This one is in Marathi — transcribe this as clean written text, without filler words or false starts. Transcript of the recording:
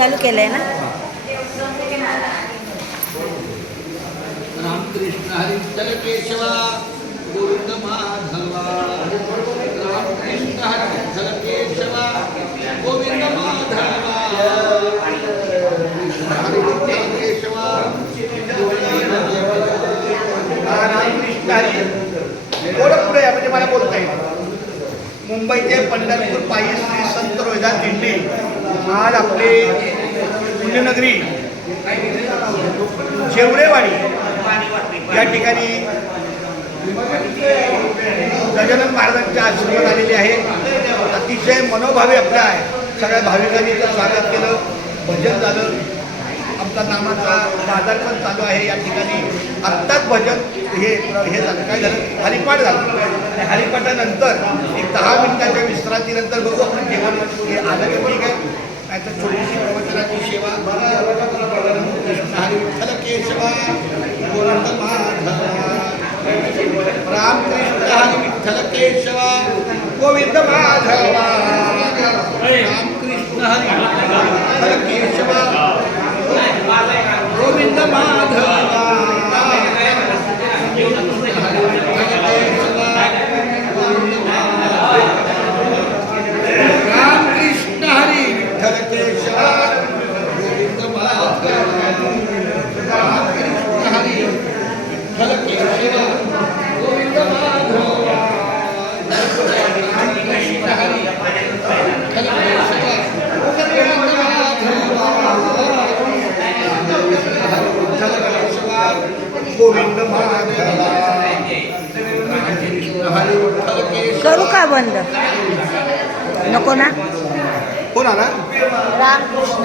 चालू केलंय ना. रामकृष्ण हरी विठ्ठल केशवा गोविंद माधवा. रामकृष्ण हरी विठ्ठल केशवा गोविंद माधवा. हरी विठ्ठल केशवा रामकृष्ण हरी. थोडं पुढे या म्हणजे मला बोलता येईल. मुंबईचे पंढरपूर पायी श्री संत रोहिदास दिंडी आज आपले पुण्यनगरी जेवरेवाडी या ठिकाणी गजानन महाराजांच्या आश्रमात आलेले आहे. अतिशय मनोभावे आपल्या सगळ्या भाविकांनी इथं स्वागत केलं. भजन झालं. आमचा नामाचा बाजार पण चालू आहे या ठिकाणी. आत्ताच भजन हे झालं. काय झालं? हरिपाठ झालं. आणि हरिपाठानंतर एक 10 मिनिटाच्या विश्रांतीनंतर बघू आपण जेवण हे आलं की ठीक आहे. नाहीतर छोटीशी प्रवचनाची सेवा. कृष्ण हरी विठ्ठल केशवा गोविंद माधवा. रामकृष्ण हरी विठ्ठल केशवा गोविंद माधवा. रामकृष्ण हरी विठ्ठल केशवा गोविंद माधवा. रामकृष्ण हरी विठ्ठल केशवा गोविंद माधवा. रामकृष्ण हरी विठ्ठल केशवा गोविंद माधवा. रामकृष्ण हरी विठ्ठल केशवा गोविंद माधवा. करू का बंद? नको ना. कोण आला? रामकृष्ण.